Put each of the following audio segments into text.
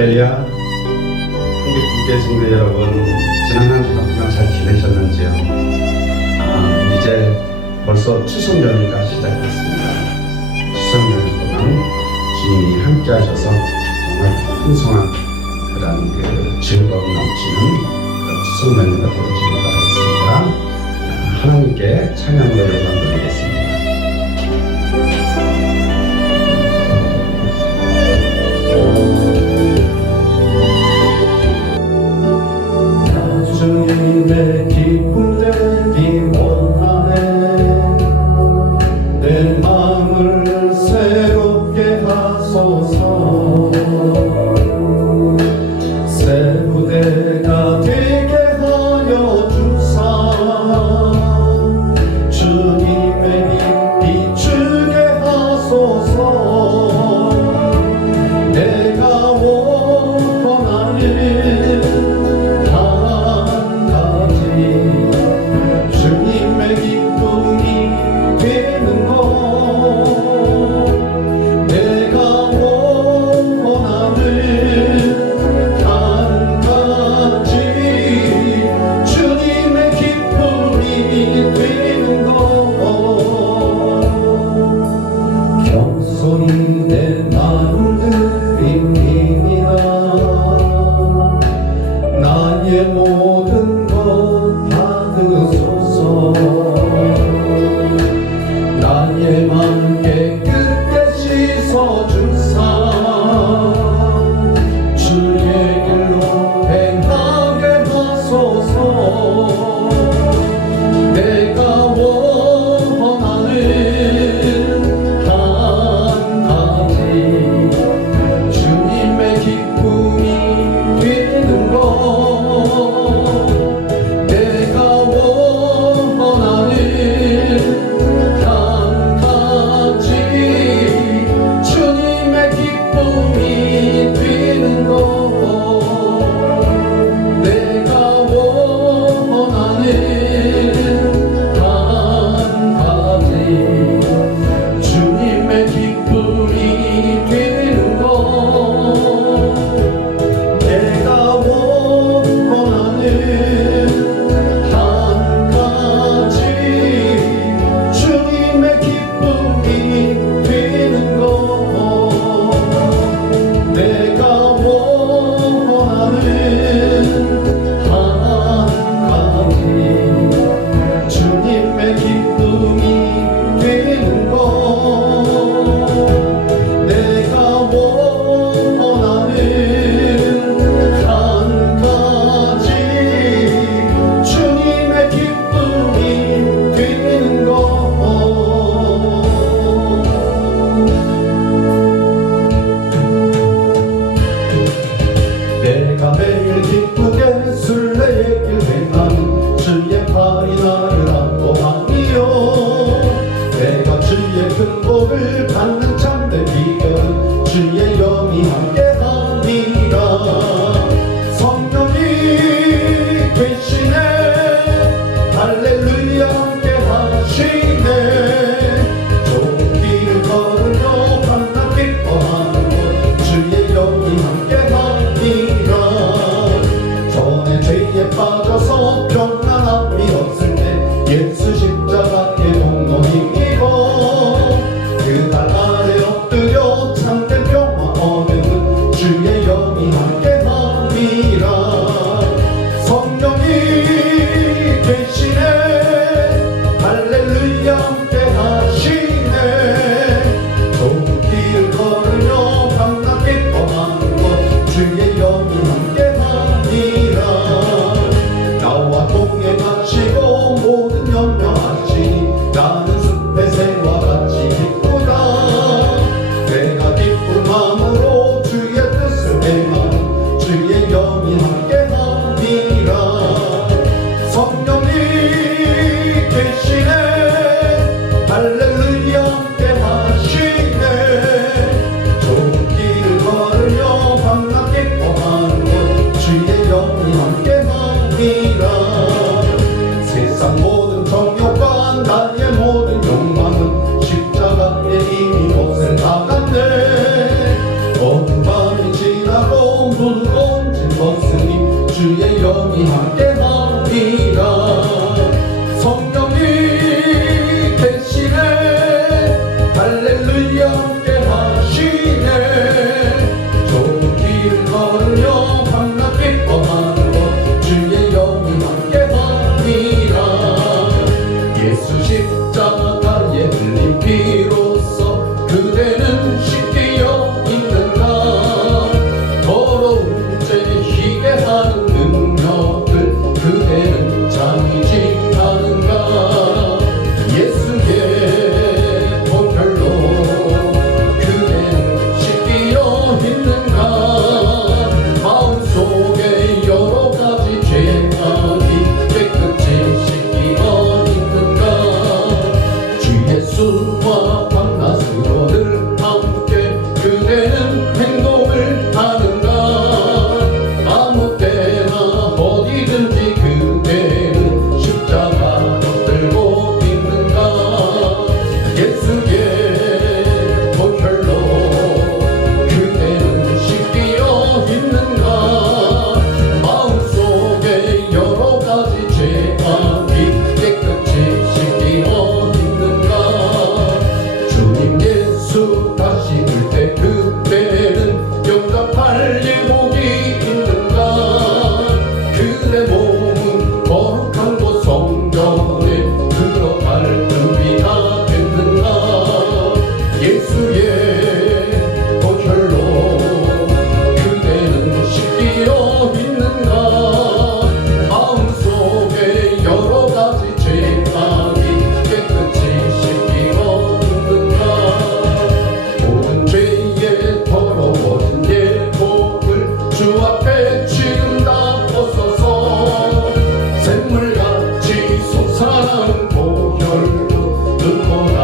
할렐루야. 한국교회 성도 여러분, 지난 한 주간 잘 지내셨는지요? 이제 벌써 추석 연휴가 시작됐습니다. 추석 연휴 동안 주님이 함께 하셔서 정말 풍성한 그런 즐거움 넘치는 그런 추석 연휴가 되어지길 바라겠습니다. 하나님께 찬양으로 영광 드리겠습니다. 주님의 기쁨 되기 원하네. 내 마음을 새롭게 하소서. 새 부대가 되게 하여 주사. 주님의 빛 비추게 하소서. 내가 원하는 주님의 기쁨이 되는 것. 예수의 보혈로 그대는 씻기어 있는가 마음속에 여러 가지 죄악이 깨끗이 씻기어 있는가 모든 죄에 더러워진 예복을 주 앞에 지금 다 벗어서 샘물같이 솟아나는 보혈로 눈보다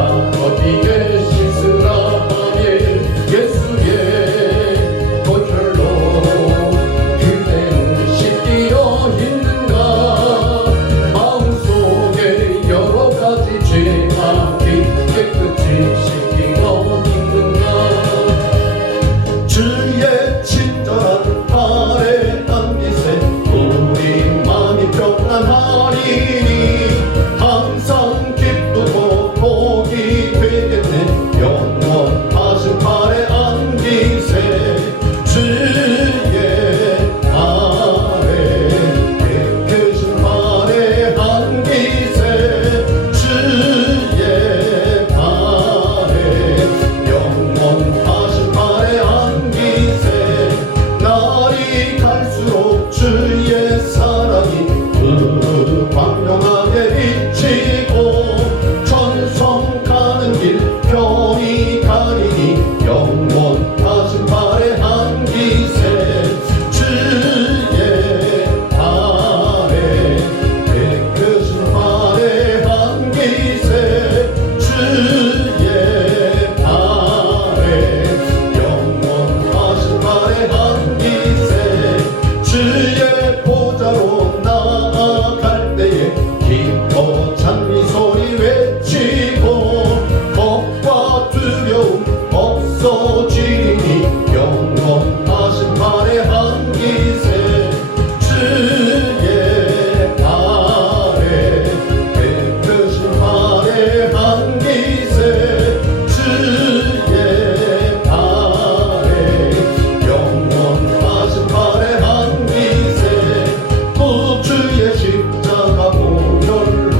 어디에 씻으라니 예수의 보혈로 그대는 씻기어 있는가 마음속에 여러 가지 죄악이 깨끗이 씻기어 있는가 주의 친절한 발에 안기세 우리 마음이 평안하리니 항상 기쁘고 복이 되겠네 영원하신 발에 안기세 주의 발에 깨끗신 발에 안기세 주의 발에 영원하신 발에 안기세 날이 갈수록 주의 사랑이 광명하게 비치고 천성 가는 길 편히 가리니 영원하신 발에 안기세 주의 발에 깨끗신 발에 안기세 주의 발에 영원하신 발에 안기세 주의 보좌로 나아갈 때에 기뻐 찬미 소리 외치고 겁과 두려움 없어지니 영원하신 발에 안기세 주의 발에 깨끗신 발에 안기세 주의 발에 영원하신 발에 안기세 구주의 십자가 보혈로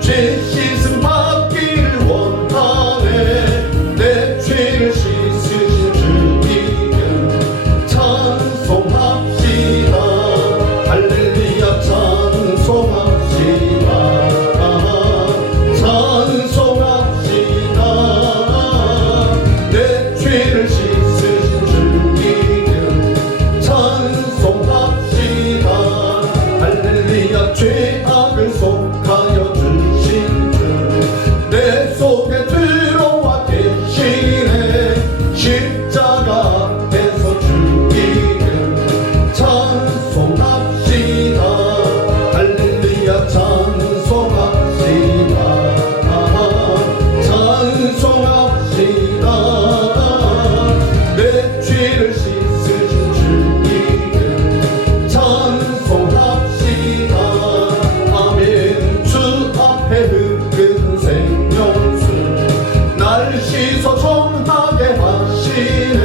죄 씻음 받기를 원하네 내 죄를 씻으신 주 이름 찬송합시다 할렐루야 찬송합시다 찬송합시다 내 죄를 씻으신 주 이름 찬송합시다 할렐루야 죄악을 속하여 주신 주 내 속에 들어와 계시네 십자가 앞에서 주 이름 찬송합시다 할렐루야 찬송합시다 찬송합시다 내 죄를 씻으신 주 이름 찬송합시다 아멘 주 앞에 흐르는 생명수 날 씻어 정하게 하시네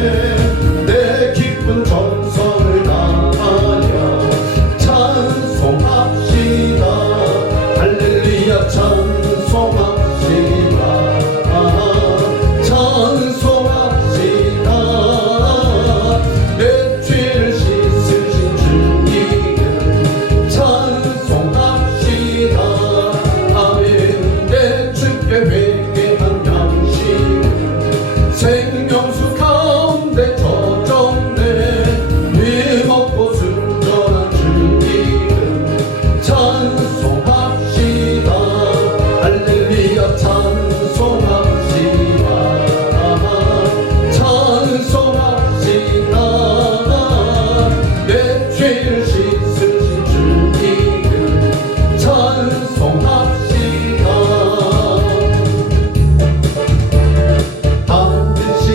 내 기쁜 정성을 다하여 찬송합시다 할렐루야 찬송합시다 찬송합시다 내 죄를 씻으신 주 이름 찬송합시다 아멘 내 주께 회개한 양심 생명수 가운데 젖었네 힘없고 순전한 주 이름 찬송합시다 할렐루야 찬송합시다 찬송합시다 내 죄를 씻으신 주 이름 찬송합시다 반드시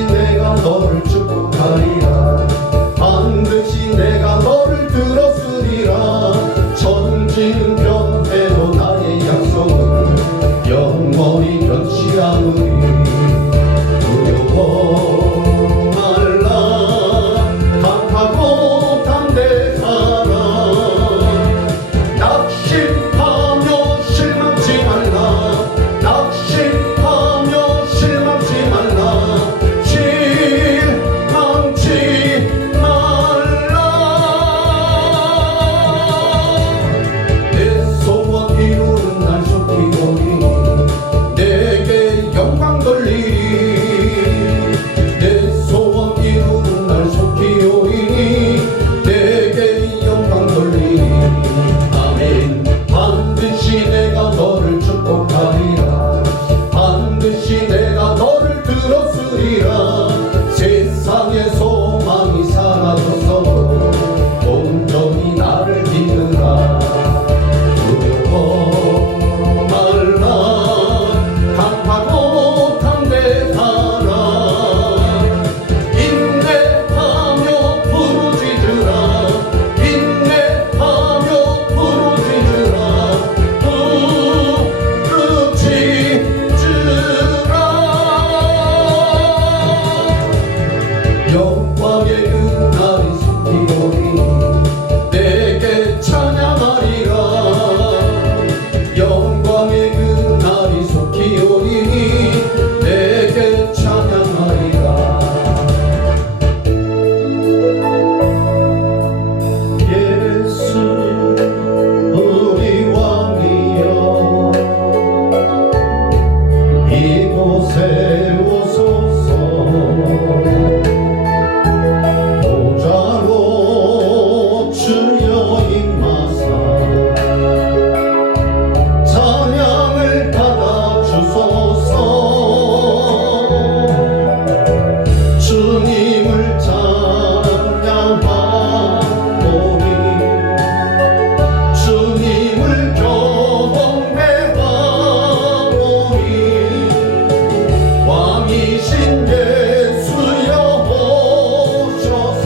왕이신 예수여 오셔서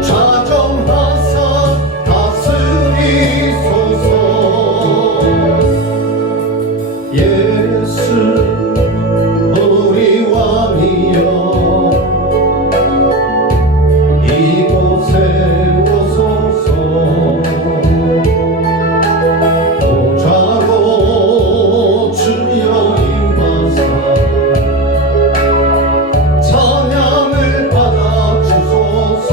좌정하사 다스리소서. 예수 우리 왕이여 이곳에 오소서. 보좌로 주여 임하사 찬양을 받아주소서.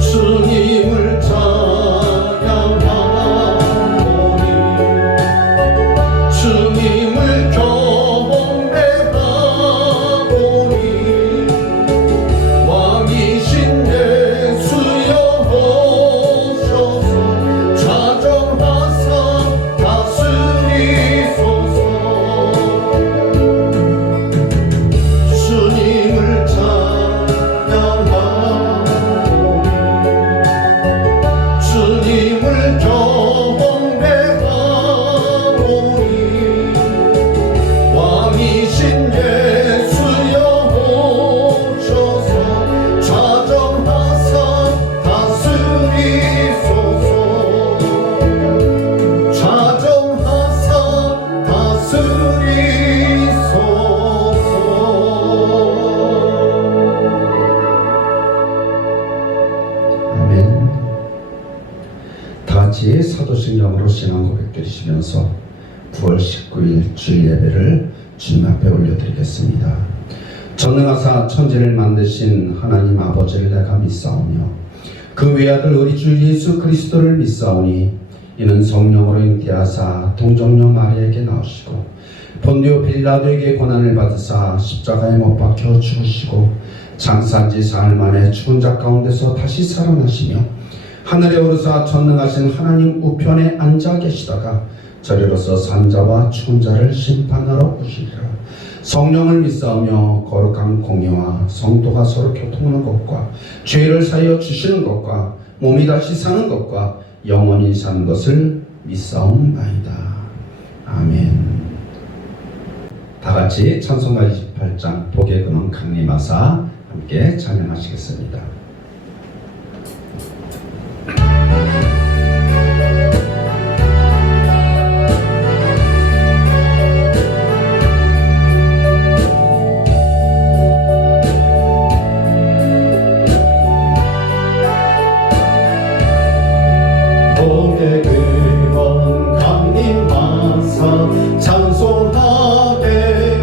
주님을 찬양하오니 주님을 경배하오니 왕이신 예수여 오셔서 좌정하사 다스리소서. 주님을 찬양하오니 주님을 경배하오니 왕이신 예수여 오셔서 좌정하사 다스리소서. 좌정하사 다스리소서. 아멘. 다 같이 사도신경으로 신앙 고백드리시면서 9월 19일 주일 예배를 주님 앞에 올려드리겠습니다. 전능하사 천지를 만드신 하나님 아버지를 내가 믿사오며 그 외아들 우리 주 예수 그리스도를 믿사오니 이는 성령으로 잉태하사 동정녀 마리아에게 나오시고 본디오 빌라도에게 고난을 받으사 십자가에 못 박혀 죽으시고 장사한 지 사흘 만에 죽은 자 가운데서 다시 살아나시며 하늘에 오르사 전능하신 하나님 우편에 앉아 계시다가 저리로서 산자와 죽은 자를 심판하러 오시리라. 성령을 믿사오며 거룩한 공예와 성도가 서로 교통하는 것과 죄를 사하여 주시는 것과 몸이 다시 사는 것과 영원히 사는 것을 믿사옵나이다. 아멘. 다 같이 찬송가 28장 복의 근원 강림하사 함께 찬양하시겠습니다. 복의 근원 강림하사 찬송하게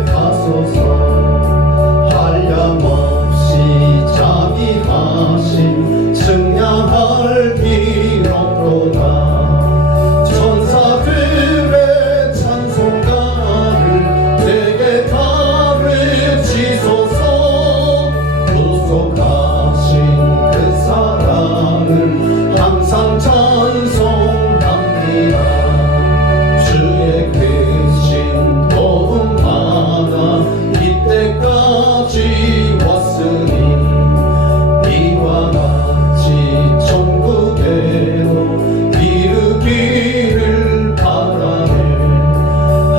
하소서. 한량없이 자비하심 증량할 길 없도다. 천사들의 찬송가를 내게 가르치소서. 구속하신 그 사랑을 항상 찬송합니다. 주의 크신 도움마다 이때까지 왔으니 이와 같이 천국에로 이르기를 바라네.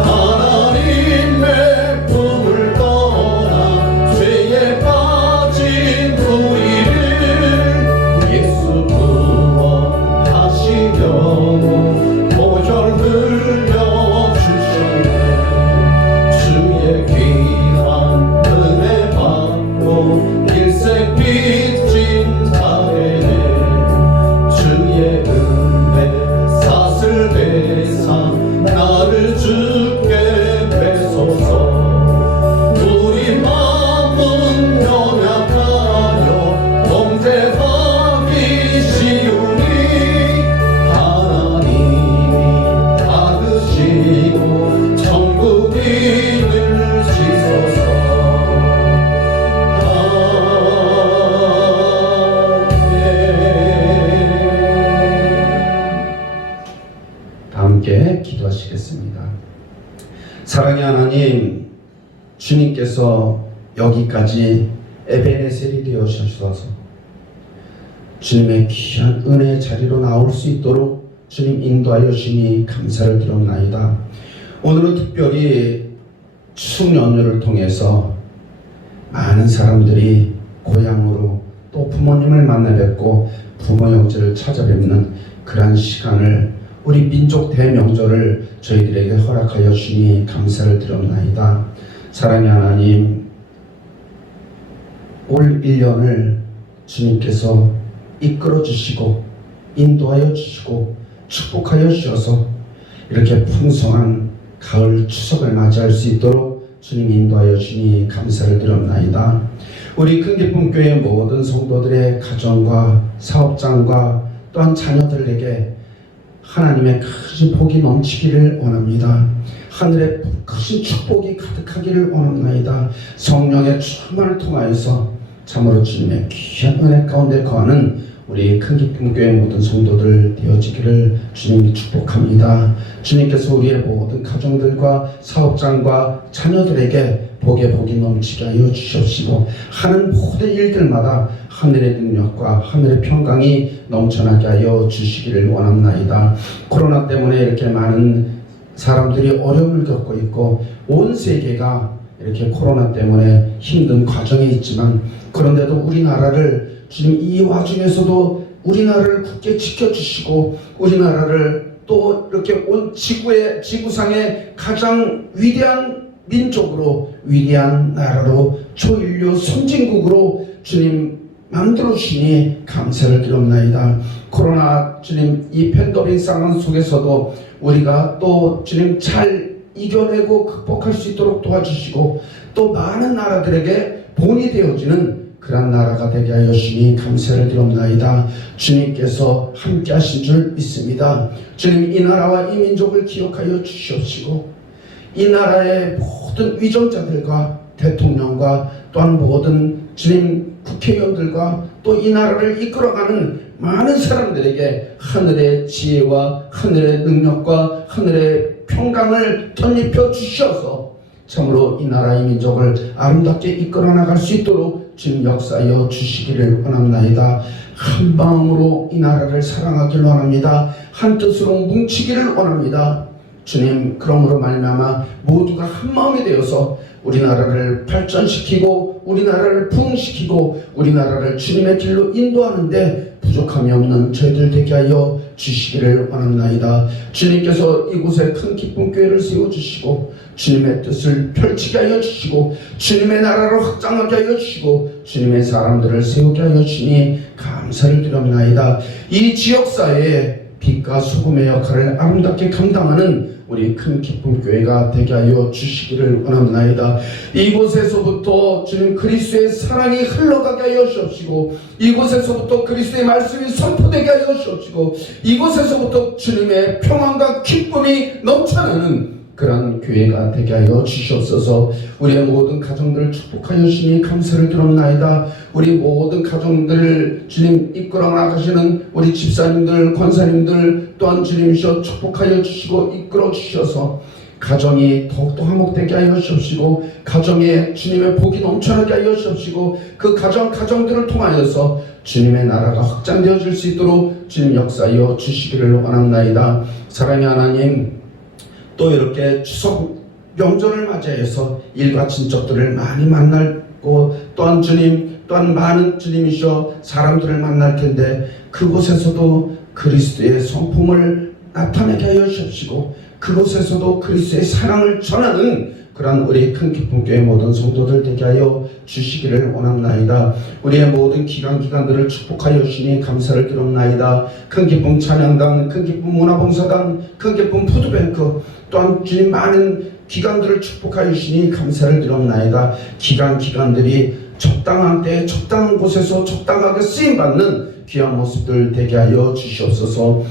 하나님의 품을 떠나 죄에 빠진 우리를 예수 구원하시려고 보혈 흘려주셨네. 주의 귀한 은혜 받고 일생 빚진 자에게 주의 은혜 사슬 배사 나를 주께 뵈소서. 우리 마음은 연약하여 범죄하기 쉬우니 하나님이 받으시고 천국 이르시소서. 다 함께 기도하시겠습니다. 사랑의 하나님, 주님께서 여기까지 에베네셀이 되어 주셔서 주님의 귀한 은혜의 자리로 나올 수 있도록 주님 인도하여 주시니 감사를 드렸나이다. 오늘은 특별히 추석 연휴를 통해서 많은 사람들이 고향으로 또 부모님을 만나 뵙고 부모 형제를 찾아뵙는 그러한 시간을 우리 민족 대명절을 저희들에게 허락하여 주니 감사를 드렸나이다. 사랑의 하나님, 올 1년을 주님께서 이끌어 주시고 인도하여 주시고 축복하여 주셔서 이렇게 풍성한 가을 추석을 맞이할 수 있도록 주님 인도하여 주니 감사를 드렸나이다. 우리 큰기쁨교회 모든 성도들의 가정과 사업장과 또한 자녀들에게 하나님의 크신 복이 넘치기를 원합니다. 하늘의 크신 축복이 가득하기를 원합나이다. 성령의 충만을 통하여서 참으로 주님의 귀한 은혜 가운데 거하는 우리 큰기쁨교회 모든 성도들 되어지기를 주님이 축복합니다. 주님께서 우리의 모든 가정들과 사업장과 자녀들에게 복에 복이 넘치게 하여 주시옵시고 하는 모든 일들마다 하늘의 능력과 하늘의 평강이 넘쳐나게 하여 주시기를 원합나이다. 코로나 때문에 이렇게 많은 사람들이 어려움을 겪고 있고 온 세계가 이렇게 코로나 때문에 힘든 과정에 있지만 그런데도 우리나라를 주님 이 와중에서도 우리나라를 굳게 지켜주시고 우리나라를 또 이렇게 온 지구상의 가장 위대한 민족으로 위대한 나라로 초인류 선진국으로 주님 만들어 주시니 감사를 드립나이다. 코로나 주님 이 팬데믹 상황 속에서도 우리가 또 주님 잘 이겨내고 극복할 수 있도록 도와주시고 또 많은 나라들에게 본이 되어지는 그런 나라가 되게 하여 주시니 감사를 드립나이다. 주님께서 함께 하신 줄 믿습니다. 주님 이 나라와 이 민족을 기억하여 주시옵시고 이 나라의 모든 위정자들과 대통령과 또한 모든 주님 국회의원들과 또 이 나라를 이끌어가는 많은 사람들에게 하늘의 지혜와 하늘의 능력과 하늘의 평강을 덧입혀 주셔서 참으로 이 나라의 민족을 아름답게 이끌어 나갈 수 있도록 주님 역사하여 주시기를 원합나이다. 한 마음으로 이 나라를 사랑하기를 원합니다. 한 뜻으로 뭉치기를 원합니다. 주님 그러므로 말미암아 모두가 한 마음이 되어서 우리나라를 발전시키고 우리나라를 부흥시키고 우리나라를 주님의 길로 인도하는데 부족함이 없는 저희들 되게 하여 주시기를 원합나이다. 주님께서 이곳에 큰 기쁨교회를 세워주시고 주님의 뜻을 펼치게 하여 주시고 주님의 나라를 확장하게 하여 주시고 주님의 사람들을 세우게 하여 주시니 감사를 드립나이다. 이 지역사회에 빛과 소금의 역할을 아름답게 감당하는 우리 큰 기쁨교회가 되게 하여 주시기를 원합나이다. 이곳에서부터 주님 그리스도의 사랑이 흘러가게 하여 주옵시고 이곳에서부터 그리스도의 말씀이 선포되게 하여 주옵시고 이곳에서부터 주님의 평안과 기쁨이 넘쳐나는 그런 교회가 되게 하여 주시옵소서. 우리의 모든 가정들을 축복하여 주시니 감사를 드립나이다. 우리 모든 가정들을 주님 이끌어 나가시는 우리 집사님들, 권사님들 또한 주님이셔 축복하여 주시고 이끌어 주셔서 가정이 더욱더 화목되게 하여 주옵시고 가정에 주님의 복이 넘쳐나게 하여 주옵시고 그 가정들을 통하여서 주님의 나라가 확장되어질 수 있도록 주님 역사하여 주시기를 원합나이다. 사랑의 하나님, 또 이렇게 추석 명절을 맞이해서 일가 친척들을 많이 만나고 또한 주님 또한 많은 주님이셔 사람들을 만날 텐데 그곳에서도 그리스도의 성품을 나타내게 하여 주시고 그곳에서도 그리스도의 사랑을 전하는 그러한 우리 큰 기쁨교회 모든 성도들 되게 하여 주시기를 원합나이다. 우리의 모든 기관들을 축복하여 주시니 감사를 드립나이다. 큰 기쁨 찬양단, 큰 기쁨 문화봉사단, 큰 기쁨 푸드뱅크 또한 주님 많은 기관들을 축복하여 주시니 감사를 드립나이다. 기관들이 적당한 때 적당한 곳에서 적당하게 쓰임받는 귀한 모습들 되게 하여 주시옵소서.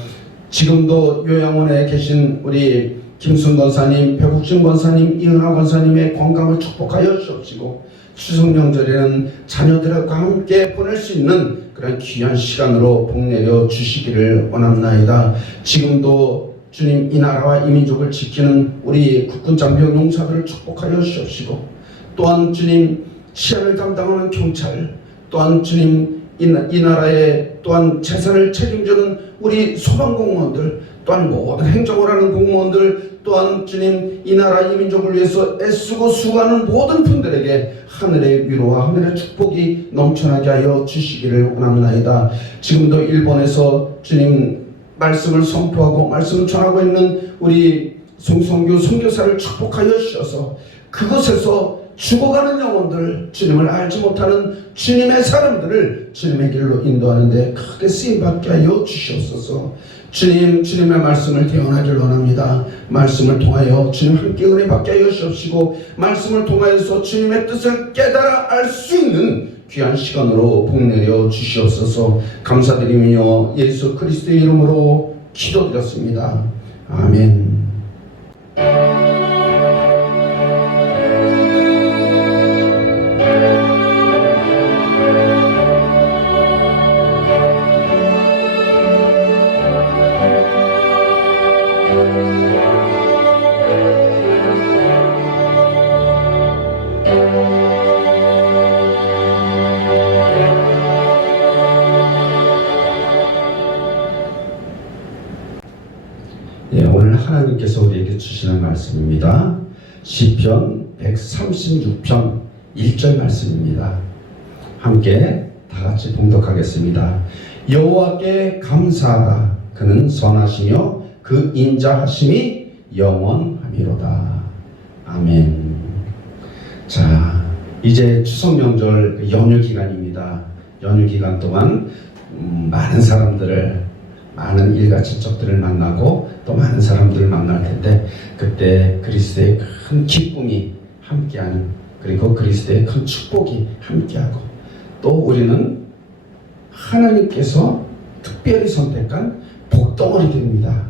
지금도 요양원에 계신 우리 김순 권사님, 배국진 권사님, 이은하 권사님의 건강을 축복하여 주옵시고 추석 명절에는 자녀들과 함께 보낼 수 있는 그런 귀한 시간으로 복내려 주시기를 원합나이다. 지금도 주님 이 나라와 이 민족을 지키는 우리 국군 장병 용사들을 축복하여 주옵시고 또한 주님 치안을 담당하는 경찰 또한 주님 이 나라의 또한 재산을 책임지는 우리 소방공무원들 또한 모든 행정을 하는 공무원들, 또한 주님 이 나라 이 민족을 위해서 애쓰고 수고하는 모든 분들에게 하늘의 위로와 하늘의 축복이 넘쳐나게 하여 주시기를 원합니다. 지금도 일본에서 주님 말씀을 선포하고 말씀을 전하고 있는 우리 송성규 선교사를 축복하여 주셔서 그곳에서 죽어가는 영혼들, 주님을 알지 못하는 주님의 사람들을 주님의 길로 인도하는데 크게 쓰임받게 하여 주시옵소서. 주님의 말씀을 대언하기를 원합니다. 말씀을 통하여 주님 함께 은혜 받게 하여 주시옵시고 말씀을 통하여서 주님의 뜻을 깨달아 알 수 있는 귀한 시간으로 복내려 주시옵소서. 감사드리며 예수 그리스도의 이름으로 기도드렸습니다. 아멘. 오늘 하나님께서 우리에게 주시는 말씀입니다. 시편 136편 1절 말씀입니다. 함께 다 같이 봉독하겠습니다. 여호와께 감사하라. 그는 선하시며 그 인자하심이 영원하미로다. 아멘. 자, 이제 추석 명절 연휴 기간입니다. 연휴 기간 동안 많은 사람들을, 많은 일가친척들을 만나고 또 많은 사람들을 만날 텐데 그때 그리스도의 큰 기쁨이 함께하는, 그리고 그리스도의 큰 축복이 함께하고, 또 우리는 하나님께서 특별히 선택한 복덩어리 됩니다.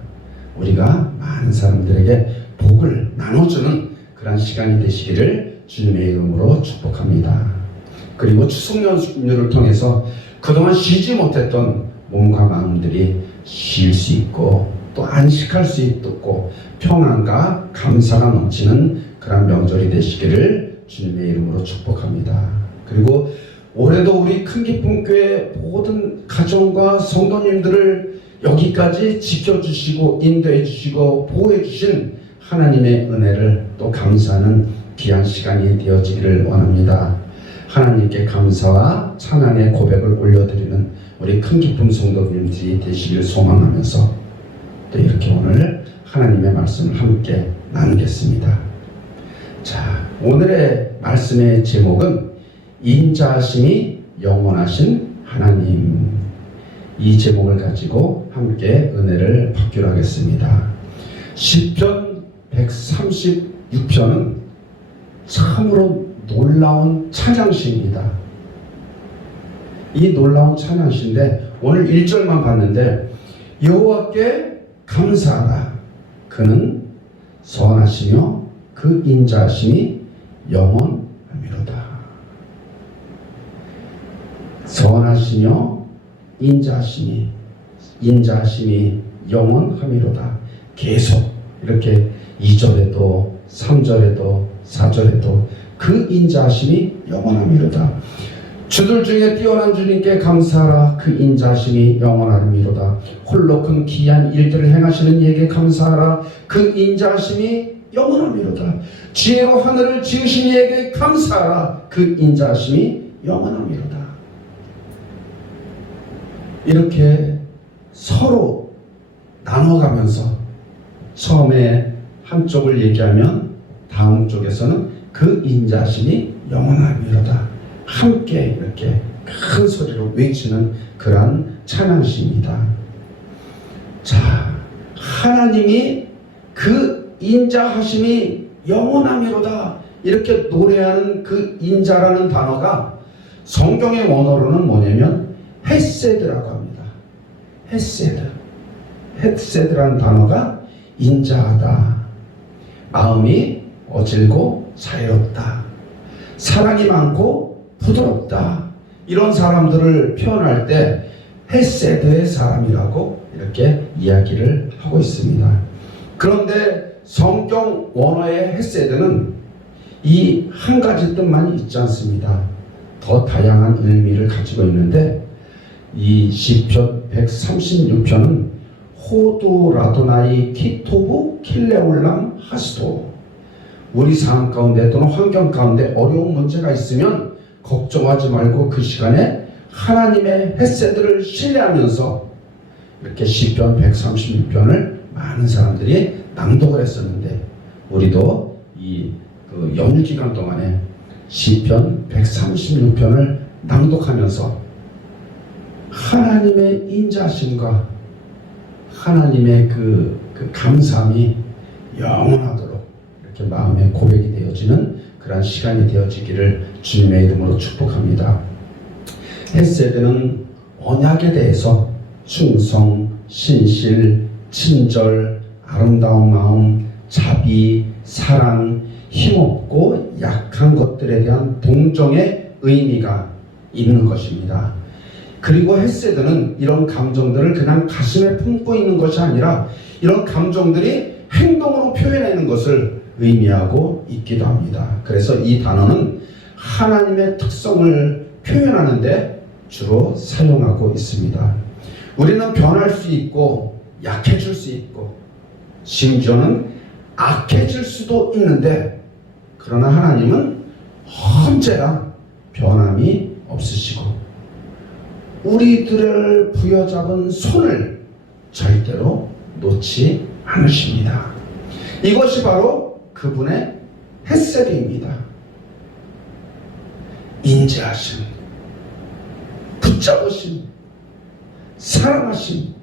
우리가 많은 사람들에게 복을 나눠주는 그런 시간이 되시기를 주님의 이름으로 축복합니다. 그리고 추석 연휴를 통해서 그동안 쉬지 못했던 몸과 마음들이 쉴 수 있고 또 안식할 수 있고 평안과 감사가 넘치는 그런 명절이 되시기를 주님의 이름으로 축복합니다. 그리고 올해도 우리 큰기쁨교회 모든 가정과 성도님들을 여기까지 지켜주시고 인도해 주시고 보호해 주신 하나님의 은혜를 또 감사하는 귀한 시간이 되어지기를 원합니다. 하나님께 감사와 찬양의 고백을 올려드리는 우리 큰기쁨 성도님들이 되시기를 소망하면서 또 이렇게 오늘 하나님의 말씀을 함께 나누겠습니다. 자, 오늘의 말씀의 제목은 인자하심이 영원하신 하나님, 이 제목을 가지고 함께 은혜를 받기로 하겠습니다. 시편 136편은 참으로 놀라운 찬양시입니다. 이 놀라운 찬양시인데 오늘 1절만 봤는데 여호와께 감사하라. 그는 선하시며 그 인자하심이 영원하미로다. 선하시며 인자하심이 영원하미로다. 계속 이렇게 2절에도 3절에도 4절에도 그 인자하심이 영원하미로다. 주들 중에 뛰어난 주님께 감사하라. 그 인자하심이 영원하미로다. 홀로 큰 기이한 일들을 행하시는 이에게 감사하라. 그 인자하심이 영원하미로다. 지혜로 하늘을 지으신 이에게 감사하라. 그 인자하심이 영원하미로다. 이렇게 서로 나눠가면서 처음에 한쪽을 얘기하면 다음 쪽에서는 그 인자하심이 영원하미로다. 함께 이렇게 큰 소리로 외치는 그러한 찬양시입니다. 자, 하나님이 그 인자하심이 영원하미로다 이렇게 노래하는 그 인자라는 단어가 성경의 원어로는 뭐냐면 헤세드라고 합니다. 헤세드라는 단어가 인자하다, 마음이 어질고 자유롭다, 사랑이 많고 부드럽다, 이런 사람들을 표현할 때 헤세드의 사람이라고 이렇게 이야기를 하고 있습니다. 그런데 성경 원어의 헤세드는 이 한 가지 뜻만 있지 않습니다. 더 다양한 의미를 가지고 있는데 이 시편 136편은 호두라도나이 키토부 킬레올람 하스도. 우리 삶 가운데 또는 환경 가운데 어려운 문제가 있으면 걱정하지 말고 그 시간에 하나님의 햇새들을 신뢰하면서 이렇게 시편 136편을 많은 사람들이 낭독을 했었는데, 우리도 그 연휴 기간 동안에 시편 136편을 낭독하면서 하나님의 인자하심과 하나님의 그 감사함이 영원하도록 이렇게 마음의 고백이 되어지는 그러한 시간이 되어지기를 주님의 이름으로 축복합니다. 헷세드는 언약에 대해서 충성, 신실, 친절, 아름다운 마음, 자비, 사랑, 힘없고 약한 것들에 대한 동정의 의미가 있는 것입니다. 그리고 헷세드는 이런 감정들을 그냥 가슴에 품고 있는 것이 아니라 이런 감정들이 행동으로 표현하는 것을 의미하고 있기도 합니다. 그래서 이 단어는 하나님의 특성을 표현하는데 주로 사용하고 있습니다. 우리는 변할 수 있고 약해질 수 있고 심지어는 악해질 수도 있는데, 그러나 하나님은 언제나 변함이 없으시고 우리들을 부여잡은 손을 절대로 놓지 않으십니다. 이것이 바로 그분의 헷세드입니다. 인자하심, 붙잡으심, 사랑하심,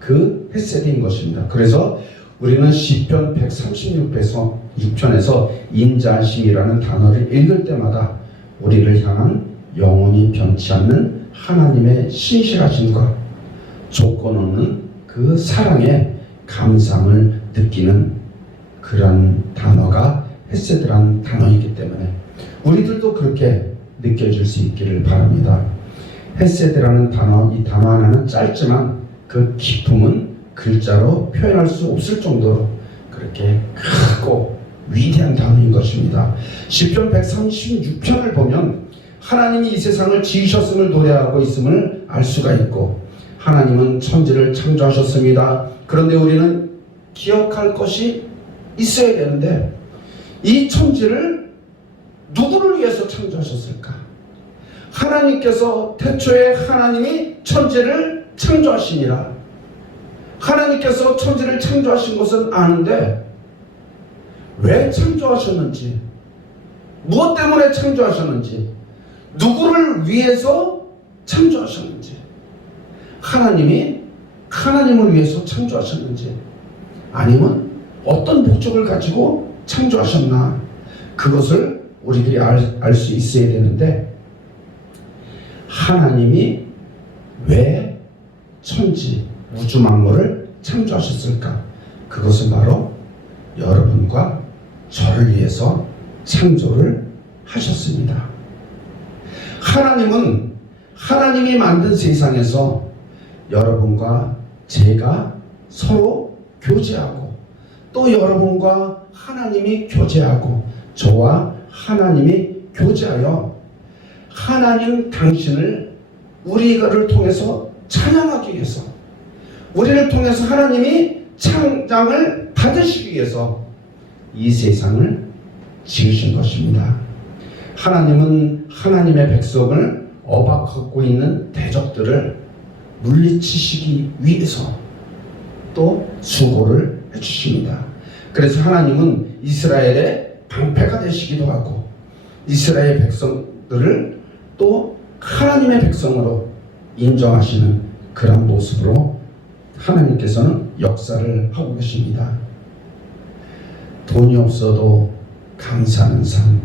그 헷세드인 것입니다. 그래서 우리는 시편 136편에서 인자하심이라는 단어를 읽을 때마다 우리를 향한 영원히 변치 않는 하나님의 신실하심과 조건 없는 그 사랑에 감사함을 느끼는 그런 단어가 헷세드란 단어이기 때문에 우리들도 그렇게 느껴질 수 있기를 바랍니다. 헷세드라는 단어, 이 단어 하나는 짧지만 그 기쁨은 글자로 표현할 수 없을 정도로 그렇게 크고 위대한 단어인 것입니다. 시편 136편을 보면 하나님이 이 세상을 지으셨음을 노래하고 있음을 알 수가 있고, 하나님은 천지를 창조하셨습니다. 그런데 우리는 기억할 것이 있어야 되는데, 이 천지를 누구를 위해서 창조하셨을까? 하나님께서 태초에 하나님이 천지를 창조하시니라. 하나님께서 천지를 창조하신 것은 아는데 왜 창조하셨는지, 무엇 때문에 창조하셨는지, 누구를 위해서 창조하셨는지, 하나님이 하나님을 위해서 창조하셨는지, 아니면 어떤 목적을 가지고 창조하셨나, 그것을 우리들이 알 수 있어야 되는데, 하나님이 왜 천지, 우주 만물을 창조하셨을까? 그것은 바로 여러분과 저를 위해서 창조를 하셨습니다. 하나님은 하나님이 만든 세상에서 여러분과 제가 서로 교제하고, 또 여러분과 하나님이 교제하고, 저와 하나님이 교제하여 하나님 당신을 우리를 통해서 찬양하기 위해서, 우리를 통해서 하나님이 찬양을 받으시기 위해서 이 세상을 지으신 것입니다. 하나님은 하나님의 백성을 억압하고 있는 대적들을 물리치시기 위해서 또 수고를 해주십니다. 그래서 하나님은 이스라엘의 방패가 되시기도 하고, 이스라엘 백성들을 또 하나님의 백성으로 인정하시는 그런 모습으로 하나님께서는 역사를 하고 계십니다. 돈이 없어도 감사하는 삶,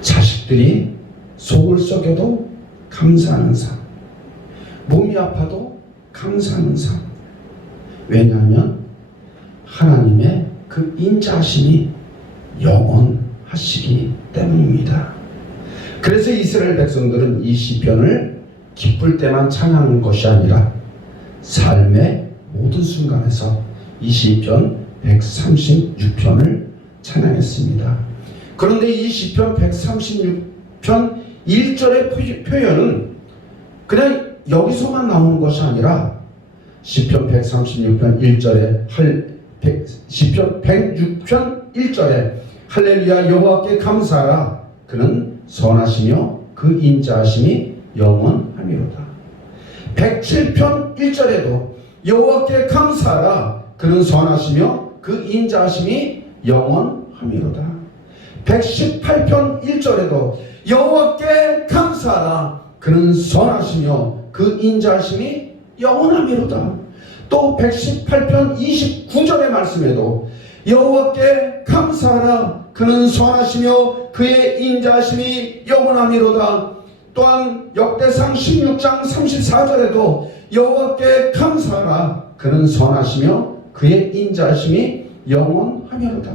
자식들이 속을 썩여도 감사하는 삶, 몸이 아파도 감사하는 삶. 왜냐하면 하나님의 그 인자하심이 영원하시기 때문입니다. 그래서 이스라엘 백성들은 이 시편을 기쁠 때만 찬양하는 것이 아니라 삶의 모든 순간에서 이 시편 136편을 찬양했습니다. 그런데 이 시편 136편 1절의 표현은 그냥 여기서만 나오는 것이 아니라 시편 136편 1절에 시편 106편 1절에 할렐루야 여호와께 감사하라 그는 선하시며 그 인자하심이 영원하미로다. 107편 1절에도 여호와께 감사하라 그는 선하시며 그 인자하심이 영원하미로다. 118편 1절에도 여호와께 감사하라 그는 선하시며 그 인자하심이 영원하미로다. 또 118편 29절의 말씀에도 여호와께 감사하라 그는 선하시며 그의 인자하심이 영원하미로다. 또한 역대상 16장 34절에도 여호와께 감사하라 그는 선하시며 그의 인자하심이 영원하미로다.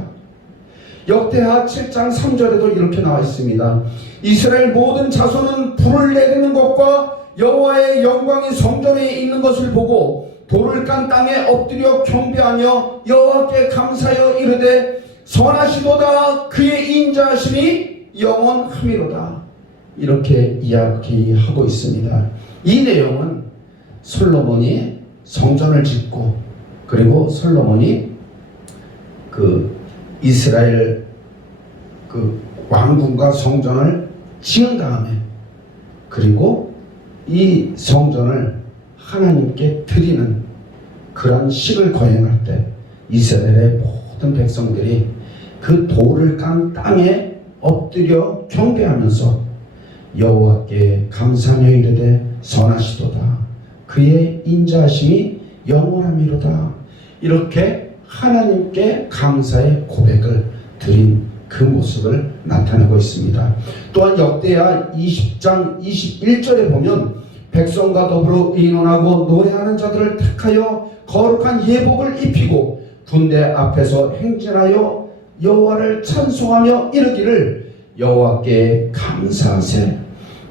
역대하 7장 3절에도 이렇게 나와 있습니다. 이스라엘 모든 자손은 불을 내리는 것과 여호와의 영광이 성전에 있는 것을 보고 돌을 깐 땅에 엎드려 경배하며 여호와께 감사하여 이르되 선하시도다 그의 인자하심이 영원하미로다. 이렇게 이야기하고 있습니다. 이 내용은 솔로몬이 성전을 짓고 그리고 솔로몬이 이스라엘 왕궁과 성전을 지은 다음에 그리고 이 성전을 하나님께 드리는 그런 식을 거행할 때 이스라엘의 모든 백성들이 그 돌을 깐 땅에 엎드려 경배하면서 여호와께 감사하며 이르되 선하시도다 그의 인자하심이 영원하미로다. 이렇게 하나님께 감사의 고백을 드린 그 모습을 나타내고 있습니다. 또한 역대하 20장 21절에 보면 백성과 더불어 의논하고 노래하는 자들을 택하여 거룩한 예복을 입히고 군대 앞에서 행진하여 여호와를 찬송하며 이르기를 여호와께 감사하세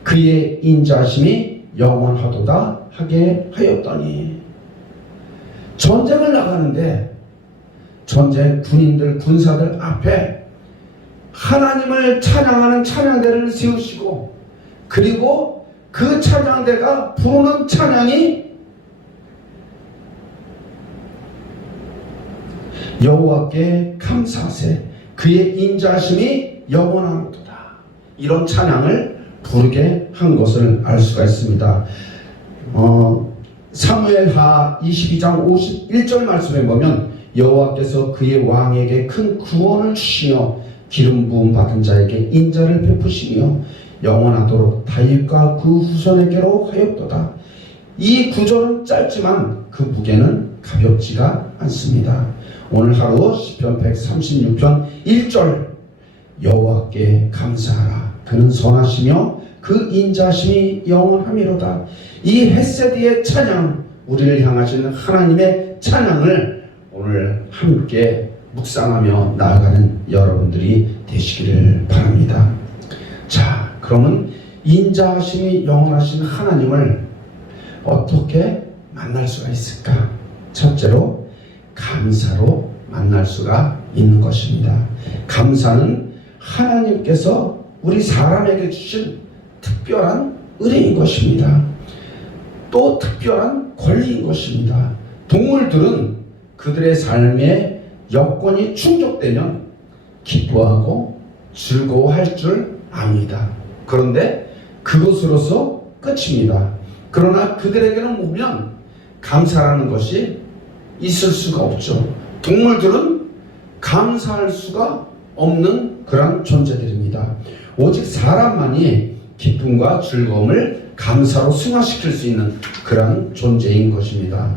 그의 인자하심이 영원하도다 하게 하였더니. 전쟁을 나가는데 전쟁 군인들 군사들 앞에 하나님을 찬양하는 찬양대를 세우시고 그리고 그 찬양대가 부르는 찬양이 여호와께 감사하세 그의 인자하심이 영원하도다. 이런 찬양을 부르게 한 것을 알 수가 있습니다. 사무엘하 22장 51절 말씀에 보면 여호와께서 그의 왕에게 큰 구원을 주시며 기름 부음 받은 자에게 인자를 베푸시며 영원하도록 다윗과 그 후손에게로 하였도다. 이 구절은 짧지만 그 무게는 가볍지가 않습니다. 오늘 하루 시편 136편 1절 여호와께 감사하라 그는 선하시며 그 인자하심이 영원하미로다. 이 헤세드의 찬양, 우리를 향하시는 하나님의 찬양을 오늘 함께 묵상하며 나아가는 여러분들이 되시기를 바랍니다. 자, 그러면 인자하심이 영원하신 하나님을 어떻게 만날 수가 있을까? 첫째로 감사로 만날 수가 있는 것입니다. 감사는 하나님께서 우리 사람에게 주신 특별한 은혜인 것입니다. 또 특별한 권리인 것입니다. 동물들은 그들의 삶의 여건이 충족되면 기뻐하고 즐거워할 줄 압니다. 그런데 그것으로서 끝입니다. 그러나 그들에게는 보면 감사라는 것이 있을 수가 없죠. 동물들은 감사할 수가 없는 그런 존재들입니다. 오직 사람만이 기쁨과 즐거움을 감사로 승화시킬 수 있는 그런 존재인 것입니다.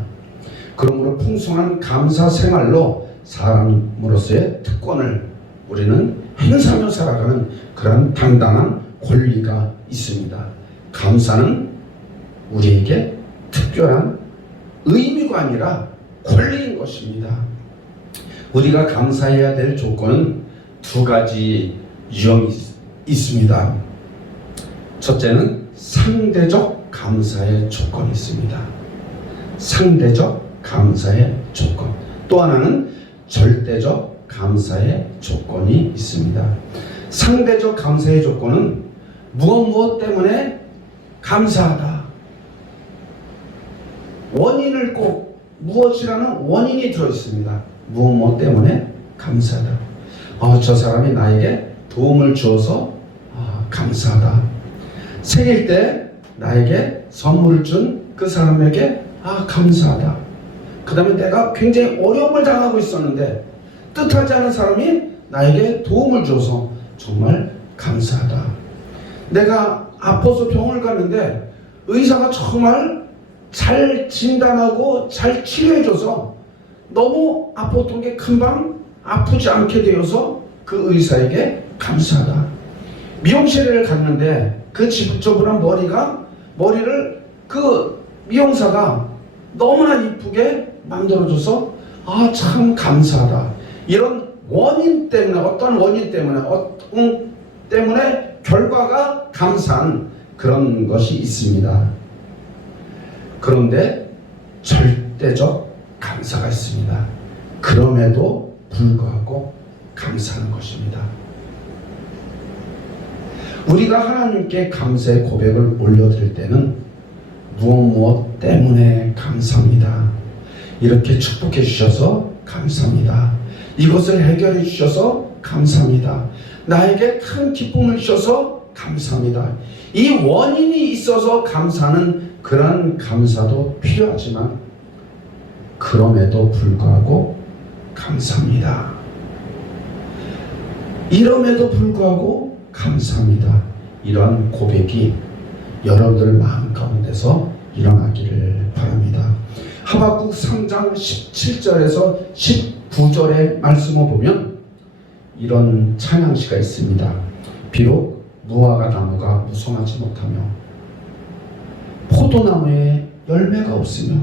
그러므로 풍성한 감사 생활로 사람으로서의 특권을 우리는 행사하며 살아가는 그런 당당한 권리가 있습니다. 감사는 우리에게 특별한 의미가 아니라 권리인 것입니다. 우리가 감사해야 될 조건은 두 가지 유형이 있습니다. 첫째는 상대적 감사의 조건이 있습니다. 상대적 감사의 조건. 또 하나는 절대적 감사의 조건이 있습니다. 상대적 감사의 조건은 무엇 때문에 감사하다. 원인을 꼭 무엇이라는 원인이 들어있습니다. 무엇 때문에 감사하다. 저 사람이 나에게 도움을 주어서 감사하다. 생일 때 나에게 선물을 준 그 사람에게 감사하다. 그 다음에 내가 굉장히 어려움을 당하고 있었는데 뜻하지 않은 사람이 나에게 도움을 줘서 정말 감사하다. 내가 아파서 병원을 갔는데 의사가 정말 잘 진단하고 잘 치료해줘서 너무 아팠던 게 금방 아프지 않게 되어서 그 의사에게 감사하다. 미용실을 갔는데 그 지저분한 머리를 그 미용사가 너무나 이쁘게 만들어줘서 참 감사하다. 이런 원인 때문에, 어떤 원인 때문에 결과가 감사한 그런 것이 있습니다. 그런데 절대적 감사가 있습니다. 그럼에도 불구하고 감사하는 것입니다. 우리가 하나님께 감사의 고백을 올려드릴 때는 무엇 때문에 감사합니다. 이렇게 축복해 주셔서 감사합니다. 이것을 해결해 주셔서 감사합니다. 나에게 큰 기쁨을 주셔서 감사합니다. 이 원인이 있어서 감사하는 그런 감사도 필요하지만 그럼에도 불구하고 감사합니다. 이럼에도 불구하고 감사합니다. 이런 고백이 여러분들 마음 가운데서 일어나기를 바랍니다. 하박국 3장 17절에서 19절의 말씀을 보면 이런 찬양시가 있습니다. 비록 무화과 나무가 무성하지 못하며 포도나무에 열매가 없으며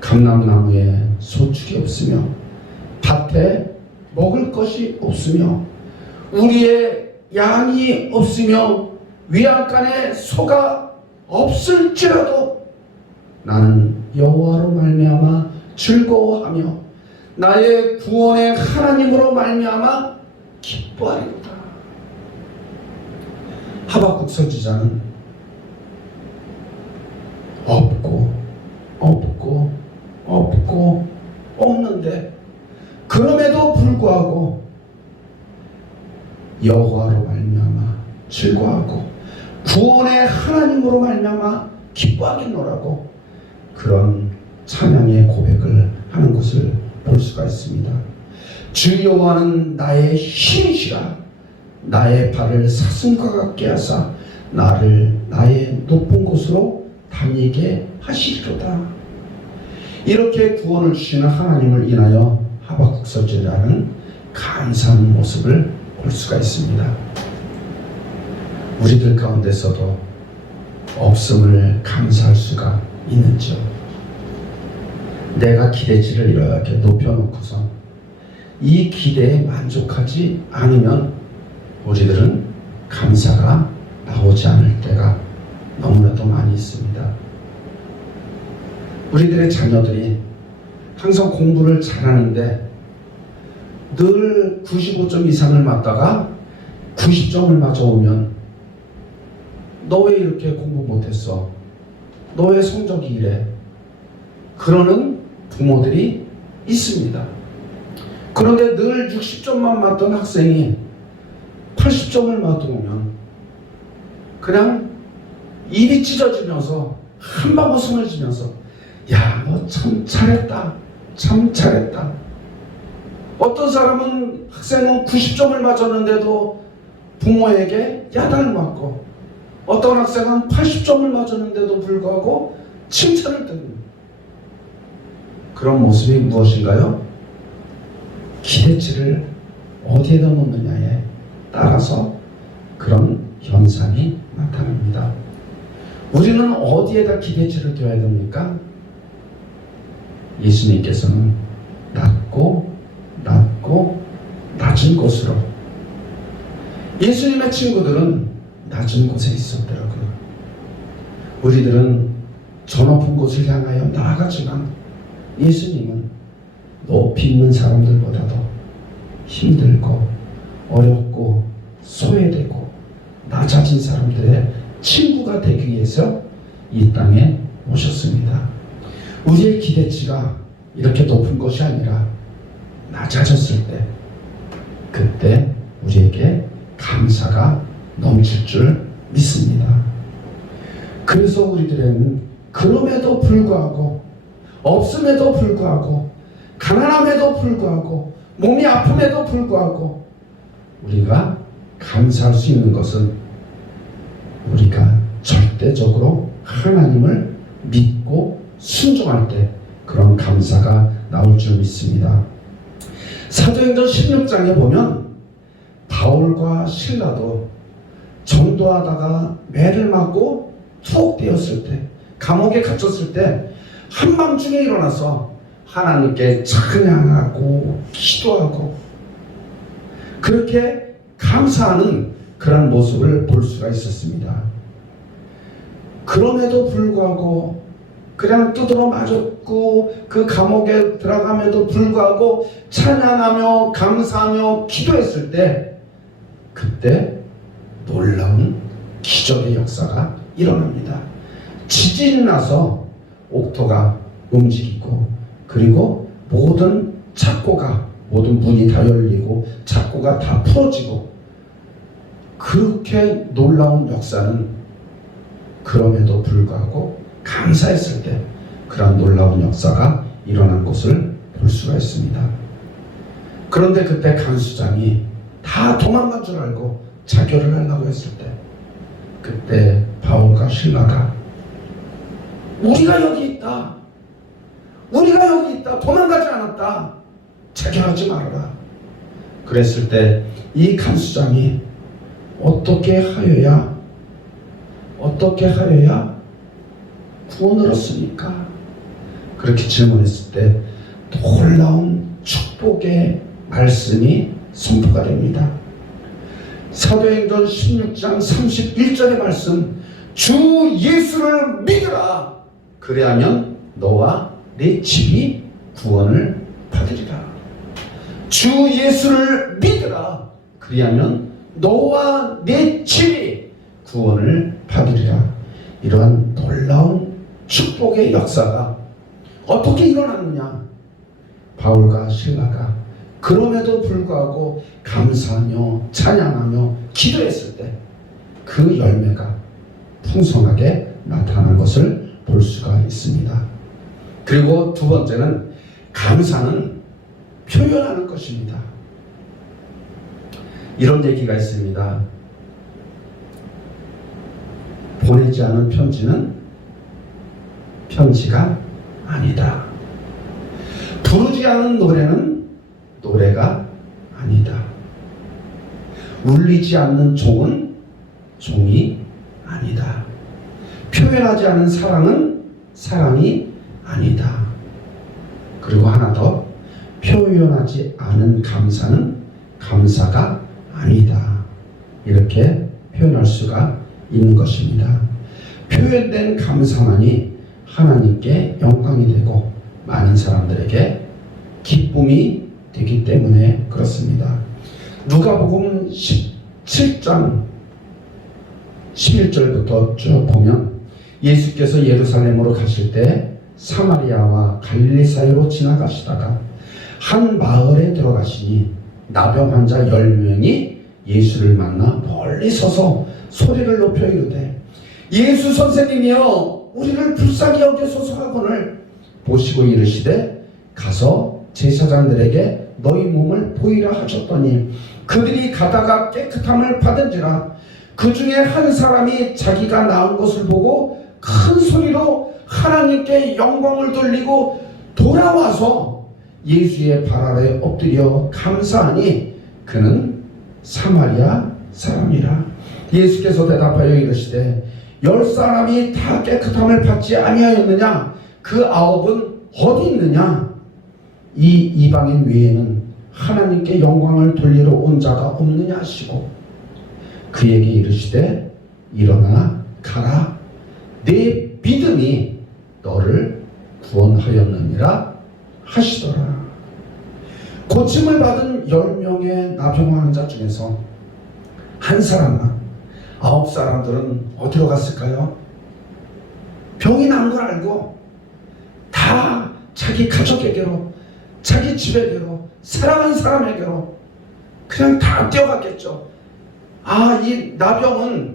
감람나무에 소출이 없으며 밭에 먹을 것이 없으며 우리의 양이 없으며 위안간에 소가 없을지라도 나는 여호와로 말미암아 즐거워하며 나의 구원의 하나님으로 말미암아 기뻐하리로다. 하박국 선지자는 없는데 그럼에도 불구하고 여호와로 말미암아 즐거워하고 구원의 하나님으로 말미암아 기뻐하겠노라고 그런 찬양의 고백을 하는 것을 볼 수가 있습니다. 주 여호와는 나의 힘이시라 나의 발을 사슴과 같게 하사 나를 나의 높은 곳으로 다니게 하시리로다. 이렇게 구원을 주시는 하나님을 인하여 하박국 선지자는 감사한 모습을 볼 수가 있습니다. 우리들 가운데서도 없음을 감사할 수가 있는지요? 내가 기대치를 이렇게 높여놓고서 이 기대에 만족하지 않으면 우리들은 감사가 나오지 않을 때가 너무나도 많이 있습니다. 우리들의 자녀들이 항상 공부를 잘하는데 늘 95점 이상을 맞다가 90점을 맞아오면 너 왜 이렇게 공부 못했어? 너 왜 성적이 이래? 그러는 부모들이 있습니다. 그런데 늘 60점만 맞던 학생이 80점을 맞아오면 그냥 입이 찢어지면서 한방 웃음을 지면서 야, 너 참 잘했다. 참 잘했다. 어떤 사람은 학생은 90점을 맞았는데도 부모에게 야단을 맞고 어떤 학생은 80점을 맞았는데도 불구하고 칭찬을 듣는 그런 모습이 무엇인가요? 기대치를 어디에다 놓느냐에 따라서 그런 현상이 나타납니다. 우리는 어디에다 기대치를 둬야 됩니까? 예수님께서는 낮고 낮은 곳으로 예수님의 친구들은 낮은 곳에 있었더라고요. 우리들은 저 높은 곳을 향하여 나아가지만 예수님은 높이 있는 사람들보다도 힘들고 어렵고 소외되고 낮아진 사람들의 친구가 되기 위해서 이 땅에 오셨습니다. 우리의 기대치가 이렇게 높은 것이 아니라 낮아졌을 때, 그때 우리에게 감사가 넘칠 줄 믿습니다. 그래서 우리들은 그럼에도 불구하고, 없음에도 불구하고, 가난함에도 불구하고, 몸이 아픔에도 불구하고 우리가 감사할 수 있는 것은 우리가 절대적으로 하나님을 믿고 순종할 때 그런 감사가 나올 줄 믿습니다. 사도행전 16장에 보면 바울과 실라도 전도하다가 매를 맞고 투옥되었을 때, 감옥에 갇혔을 때 한밤중에 일어나서 하나님께 찬양하고 기도하고 그렇게 감사하는 그런 모습을 볼 수가 있었습니다. 그럼에도 불구하고 그냥 두드러 맞았고 그 감옥에 들어감에도 불구하고 찬양하며 감사하며 기도했을 때, 그때 놀라운 기적의 역사가 일어납니다. 지진이 나서 옥토가 움직이고, 그리고 모든 창고가, 모든 문이 다 열리고 창고가 다 풀어지고, 그렇게 놀라운 역사는 그럼에도 불구하고 감사했을 때 그런 놀라운 역사가 일어난 것을 볼 수가 있습니다. 그런데 그때 간수장이 다 도망간 줄 알고 자결을 하려고 했을 때, 그때 바울과 실라가 우리가 여기 있다, 우리가 여기 있다, 도망가지 않았다, 자결하지 말아라. 그랬을 때 이 간수장이 어떻게 하여야 구원을 얻습니까? 그렇게 질문했을 때 놀라운 축복의 말씀이 선포가 됩니다. 사도행전 16장 31절의 말씀, 주 예수를 믿으라, 그래야면 너와 내 집이 구원을 받으리라. 주 예수를 믿으라, 그리하면 너와 내 집이 구원을 받으리라. 이러한 놀라운 축복의 역사가 어떻게 일어났느냐? 바울과 실라가 그럼에도 불구하고 감사하며 찬양하며 기도했을 때 그 열매가 풍성하게 나타난 것을 볼 수가 있습니다. 그리고 두 번째는, 감사는 표현하는 것입니다. 이런 얘기가 있습니다. 보내지 않은 편지는 편지가 아니다. 부르지 않은 노래는 노래가 아니다. 울리지 않는 종은 종이 아니다. 표현하지 않은 사랑은 사랑이 아니다. 그리고 하나 더, 표현하지 않은 감사는 감사가 아니다. 이렇게 표현할 수가 있는 것입니다. 표현된 감사만이 하나님께 영광이 되고 많은 사람들에게 기쁨이 되기 때문에 그렇습니다. 누가복음 17장 11절부터 쭉 보면, 예수께서 예루살렘으로 가실 때 사마리아와 갈릴리 사이로 지나가시다가 한 마을에 들어가시니 나병 환자 10명이 예수를 만나 멀리 서서 소리를 높여 이르되, 예수 선생님이여 우리를 불쌍히 여기소서 하거늘 보시고 이르시되, 가서 제사장들에게 너희 몸을 보이라 하셨더니 그들이 가다가 깨끗함을 받은지라. 그 중에 한 사람이 자기가 나은 것을 보고 큰 소리로 하나님께 영광을 돌리고 돌아와서 예수의 발 아래 엎드려 감사하니 그는 사마리아 사람이라. 예수께서 대답하여 이르시되, 10사람이 다 깨끗함을 받지 아니하였느냐? 그 9은 어디 있느냐? 이 이방인 외에는 하나님께 영광을 돌리러 온 자가 없느냐 하시고, 그에게 이르시되 일어나 가라, 내 믿음이 너를 구원하였느니라 하시더라. 고침을 받은 10명의 나병 환자 중에서 한 사람만, 9사람들은 어디로 갔을까요? 병이 난 걸 알고 다 다 자기 가족에게로, 자기 집에게로, 사랑하는 사람에게로 그냥 다 뛰어갔겠죠. 이 나병은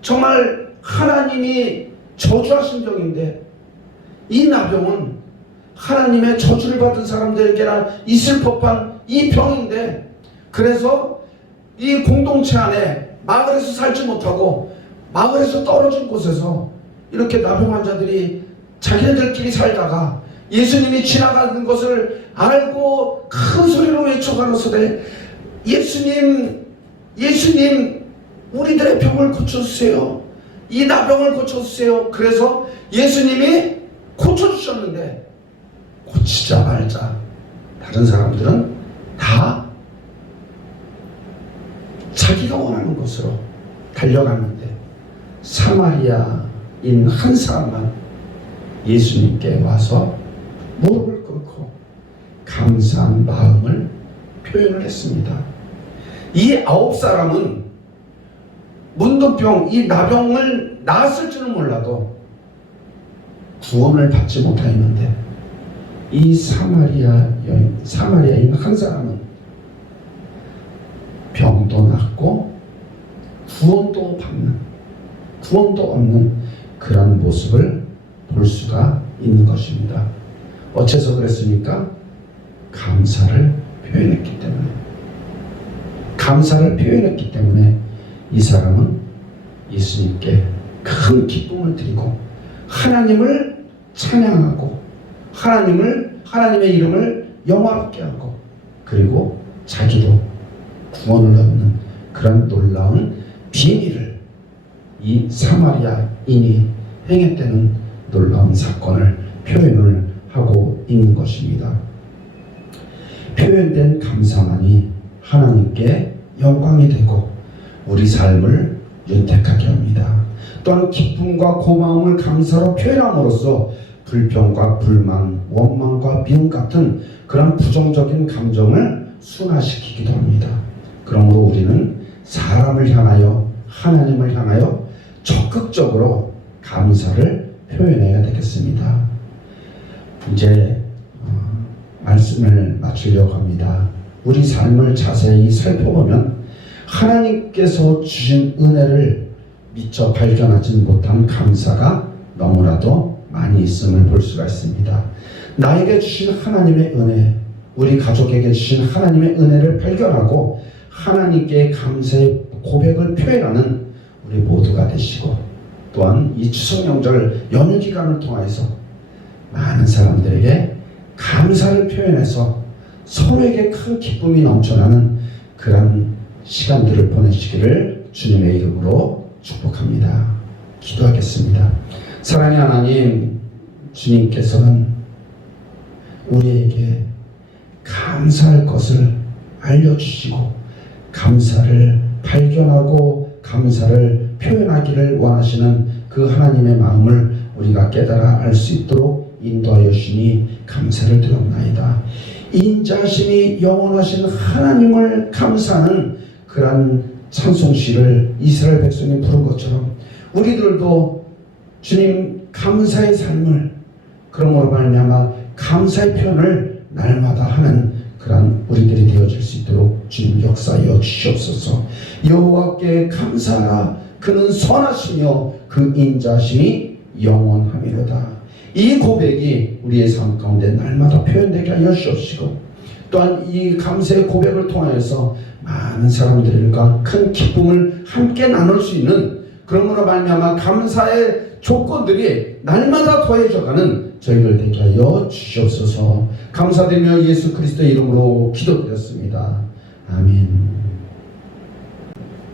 정말 하나님이 저주하신 병인데, 이 나병은 하나님의 저주를 받은 사람들에게나 있을 법한 이 병인데, 그래서 이 공동체 안에 마을에서 살지 못하고 마을에서 떨어진 곳에서 이렇게 나병 환자들이 자기네들끼리 살다가 예수님이 지나가는 것을 알고 큰 소리로 외쳐가로서되 예수님, 예수님, 우리들의 병을 고쳐주세요. 이 나병을 고쳐주세요. 그래서 예수님이 고쳐주셨는데, 고치자 말자 다른 사람들은 다 자기가 원하는 곳으로 달려갔는데, 사마리아인 한 사람만 예수님께 와서 무릎을 꿇고 감사한 마음을 표현을 했습니다. 이 9사람은 문둥병, 이 나병을 나았을지는 몰라도 구원을 받지 못하였는데, 이 사마리아인 한 사람은 병도 낫고 구원도 없는 그런 모습을 볼 수가 있는 것입니다. 어째서 그랬습니까? 감사를 표현했기 때문에 이 사람은 예수님께 큰 기쁨을 드리고 하나님을 찬양하고 하나님의 이름을 영화롭게 하고, 그리고 자기도 구원을 얻는 그런 놀라운 비밀을 이 사마리아인이 행했다는 놀라운 사건을 표현을 하고 있는 것입니다. 표현된 감사만이 하나님께 영광이 되고 우리 삶을 윤택하게 합니다. 또한 기쁨과 고마움을 감사로 표현함으로써 불평과 불만, 원망과 미움 같은 그런 부정적인 감정을 순화시키기도 합니다. 그러므로 우리는 사람을 향하여, 하나님을 향하여 적극적으로 감사를 표현해야 되겠습니다. 이제 말씀을 마치려고 합니다. 우리 삶을 자세히 살펴보면 하나님께서 주신 은혜를 미처 발견하지 못한 감사가 너무나도 많이 있음을 볼 수가 있습니다. 나에게 주신 하나님의 은혜, 우리 가족에게 주신 하나님의 은혜를 발견하고 하나님께 감사의 고백을 표현하는 우리 모두가 되시고, 또한 이 추석 명절 연휴 기간을 통해서 많은 사람들에게 감사를 표현해서 서로에게 큰 기쁨이 넘쳐나는 그런 시간들을 보내시기를 주님의 이름으로 축복합니다. 기도하겠습니다. 사랑의 하나님, 주님께서는 우리에게 감사할 것을 알려주시고 감사를 발견하고 감사를 표현하기를 원하시는 그 하나님의 마음을 우리가 깨달아 알 수 있도록 인도하여 주시니 감사를 드렸나이다. 인자심이 영원하신 하나님을 감사하는 그러한 찬송시를 이스라엘 백성이 부른 것처럼 우리들도 주님 감사의 삶을, 그러므로 말미암아 감사의 표현을 날마다 하는 그러한 우리들이 되어질 수 있도록 주님 역사하여 주시옵소서. 여호와께 감사하라. 그는 선하시며 그 인자심이 영원하미로다. 이 고백이 우리의 삶 가운데 날마다 표현되게 하여 주옵시고, 또한 이 감사의 고백을 통하여서 많은 사람들과 큰 기쁨을 함께 나눌 수 있는, 그러므로 말미암아 감사의 조건들이 날마다 더해져가는 저희들 되게 하여 주시옵소서. 감사드리며 예수 그리스도의 이름으로 기도드렸습니다. 아멘.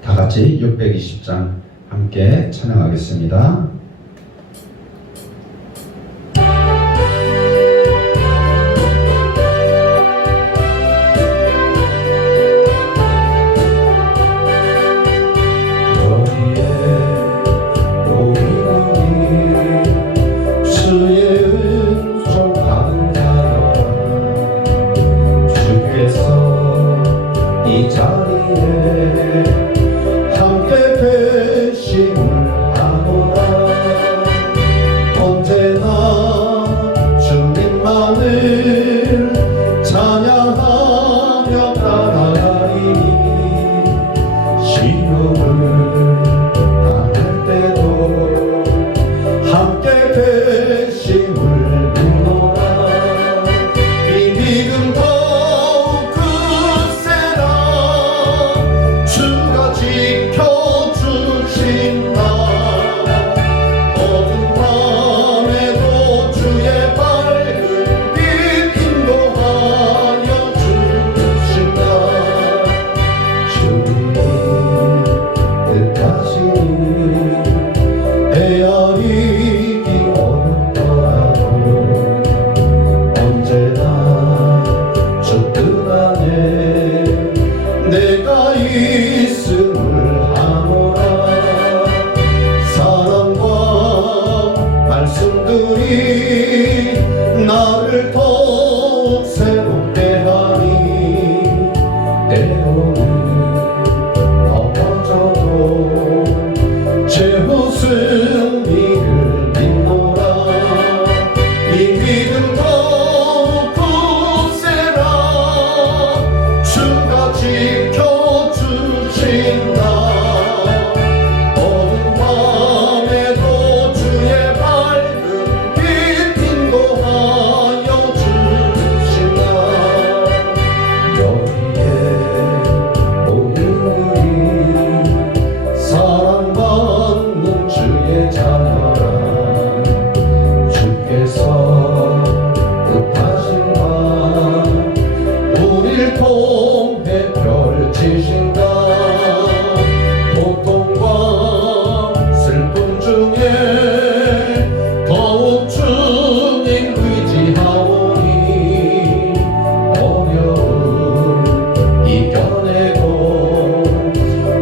다 같이 620장 함께 찬양하겠습니다. 이 자리에 함께 배심을 하노라. 어두운 밤에도 주의 밝은 빛 인도하여 주신다. 여기에 모인 우리 사랑받는 주의 자녀라. 주께서 뜻하신 바 우릴 통해 펼치신다. 고통과 슬픔 중에 더욱 주님 의지하오니 어려움 이겨내고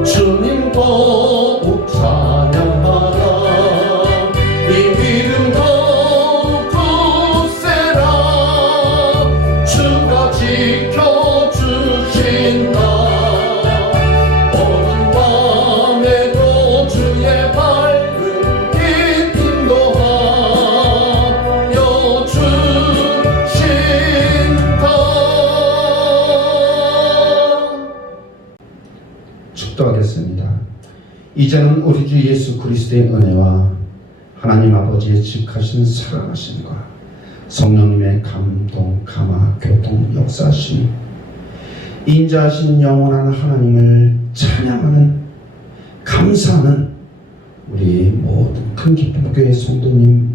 주님 더욱 찬양하라. 이 믿음 더욱 굳세라. 주가 지켜주신다. 어두운 밤에도 주의 밝은 빛 인도하여 주신다. 축도하겠습니다. 이제는 우리 주 예수 그리스도의 은혜와 하나님 아버지의 직하신 사랑하심과 성령님의 감동, 감화, 교통, 역사하심, 인자하신 영원한 하나님을 찬양하는, 감사하는 우리 모든 큰 기쁨교회 성도님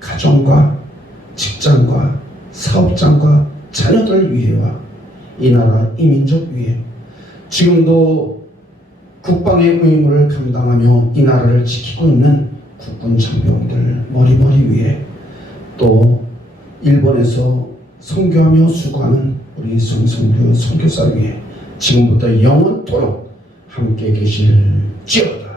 가정과 직장과 사업장과 자녀들 위해와 이 나라 이 민족 위해 지금도 국방의 의무를 감당하며 이 나라를 지키고 있는 국군 장병들 머리머리 위에, 또 일본에서 선교하며 수고하는 우리 성성교 선교사 위에 지금부터 영원토록 함께 계실지어다.